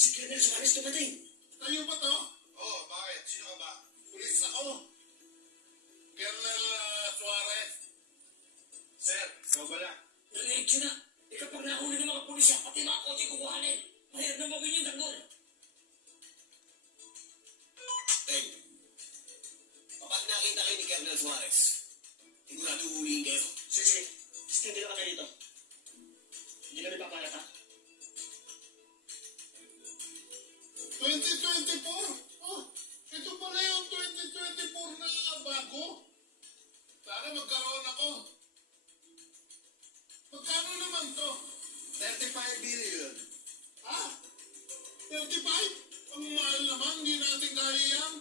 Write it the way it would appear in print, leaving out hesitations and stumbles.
Si Colonel Suarez dumating. Tayo ba to? Oo, bakit? Sino ka ba? Pulis ako. Colonel Suarez. Sir, ikaw ba lang? Nalaig siya na. Kapag nahuli ng mga pulisya, pati mga kotse kukuhanin. Mahirap na mabin yung tanggol. Teng, kapag nakita kayo ni Colonel Suarez, sigurado uhulihin kayo. Sige. Stay lang kami dito. Hindi kami papayat ha. 2024? Oh, ito pala yung 2024 na bago. Sana magkaroon ako. Magkano naman to? 35 billion. Ha? 35? Ang mahal naman, hindi natin kaya yan.